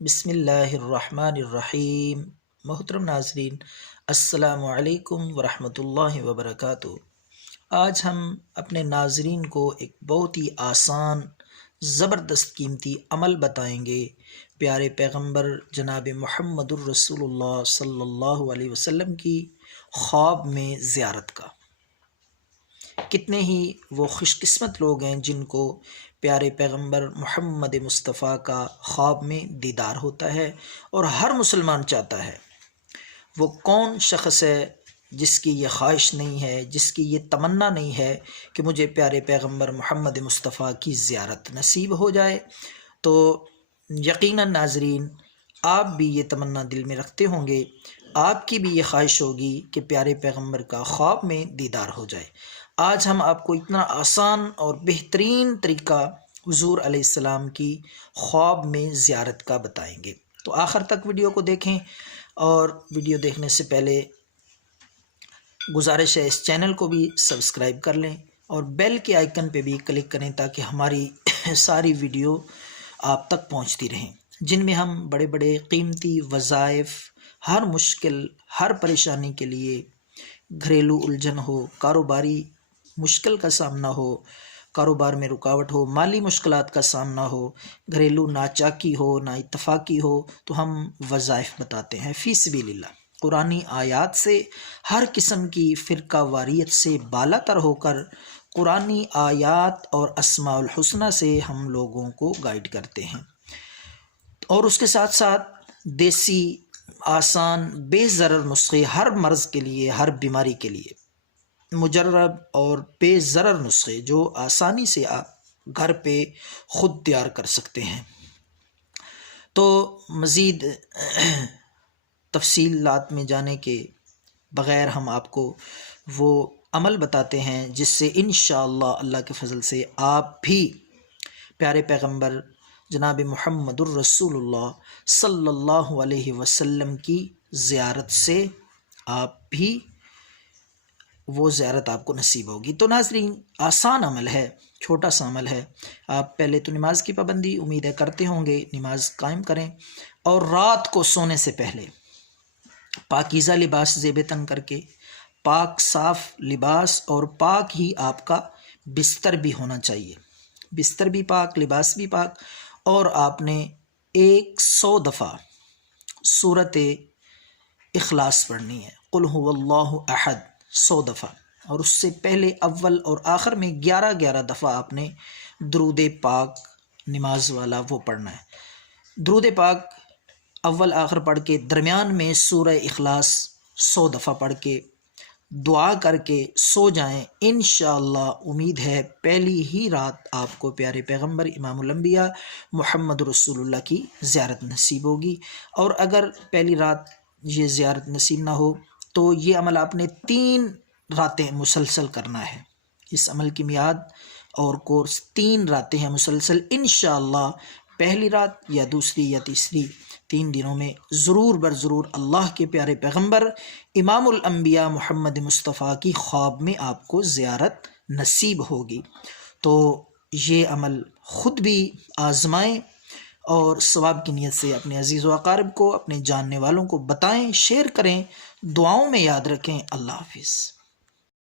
بسم اللہ الرحمن الرحیم۔ محترم ناظرین، السلام علیکم ورحمۃ اللہ وبرکاتہ۔ آج ہم اپنے ناظرین کو ایک بہت ہی آسان زبردست قیمتی عمل بتائیں گے پیارے پیغمبر جناب محمد الرسول اللہ صلی اللہ علیہ وسلم کی خواب میں زیارت کا۔ کتنے ہی وہ خوش قسمت لوگ ہیں جن کو پیارے پیغمبر محمد مصطفیٰ کا خواب میں دیدار ہوتا ہے، اور ہر مسلمان چاہتا ہے۔ وہ کون شخص ہے جس کی یہ خواہش نہیں ہے، جس کی یہ تمنا نہیں ہے کہ مجھے پیارے پیغمبر محمد مصطفیٰ کی زیارت نصیب ہو جائے؟ تو یقیناً ناظرین، آپ بھی یہ تمنا دل میں رکھتے ہوں گے، آپ کی بھی یہ خواہش ہوگی کہ پیارے پیغمبر کا خواب میں دیدار ہو جائے۔ آج ہم آپ کو اتنا آسان اور بہترین طریقہ حضور علیہ السلام کی خواب میں زیارت کا بتائیں گے، تو آخر تک ویڈیو کو دیکھیں۔ اور ویڈیو دیکھنے سے پہلے گزارش ہے، اس چینل کو بھی سبسکرائب کر لیں اور بیل کے آئیکن پہ بھی کلک کریں تاکہ ہماری ساری ویڈیو آپ تک پہنچتی رہیں، جن میں ہم بڑے بڑے قیمتی وظائف، ہر مشکل، ہر پریشانی کے لیے، گھریلو الجھن ہو، کاروباری مشکل کا سامنا ہو، کاروبار میں رکاوٹ ہو، مالی مشکلات کا سامنا ہو، گھریلو ناچاکی ہو، نا اتفاقی ہو، تو ہم وظائف بتاتے ہیں فی سبیل اللہ۔ قرآنی آیات سے، ہر قسم کی فرقہ واریت سے بالا تر ہو کر قرآنی آیات اور اسماء الحسنہ سے ہم لوگوں کو گائیڈ کرتے ہیں، اور اس کے ساتھ ساتھ دیسی آسان بے ضرر نسخے، ہر مرض کے لیے، ہر بیماری کے لیے مجرب اور بے ضرر نسخے جو آسانی سے آپ گھر پہ خود تیار کر سکتے ہیں۔ تو مزید تفصیلات میں جانے کے بغیر ہم آپ کو وہ عمل بتاتے ہیں جس سے انشاءاللہ اللہ کے فضل سے آپ بھی پیارے پیغمبر جناب محمد الرسول اللہ صلی اللہ علیہ وسلم کی زیارت سے آپ بھی وہ زیارت آپ کو نصیب ہوگی۔ تو ناظرین، آسان عمل ہے، چھوٹا سا عمل ہے۔ آپ پہلے تو نماز کی پابندی امید ہے کرتے ہوں گے، نماز قائم کریں، اور رات کو سونے سے پہلے پاکیزہ لباس زیب تن کر کے، پاک صاف لباس اور پاک ہی آپ کا بستر بھی ہونا چاہیے، بستر بھی پاک، لباس بھی پاک، اور آپ نے 100 دفعہ سورت اخلاص پڑھنی ہے، قل هو اللہ احد 100 دفعہ، اور اس سے پہلے اول اور آخر میں 11 دفعہ آپ نے درود پاک نماز والا وہ پڑھنا ہے۔ درود پاک اول آخر پڑھ کے، درمیان میں سورہ اخلاص 100 دفعہ پڑھ کے دعا کر کے سو جائیں۔ انشاءاللہ امید ہے پہلی ہی رات آپ کو پیارے پیغمبر امام الانبیاء محمد رسول اللہ کی زیارت نصیب ہوگی۔ اور اگر پہلی رات یہ زیارت نصیب نہ ہو تو یہ عمل آپ نے 3 راتیں مسلسل کرنا ہے۔ اس عمل کی میعاد اور کورس 3 راتیں ہیں مسلسل۔ انشاءاللہ پہلی رات یا دوسری یا تیسری 3 دنوں میں ضرور بر ضرور اللہ کے پیارے پیغمبر امام الانبیاء محمد مصطفیٰ کی خواب میں آپ کو زیارت نصیب ہوگی۔ تو یہ عمل خود بھی آزمائیں اور ثواب کی نیت سے اپنے عزیز و اقارب کو، اپنے جاننے والوں کو بتائیں، شیئر کریں، دعاؤں میں یاد رکھیں۔ اللہ حافظ۔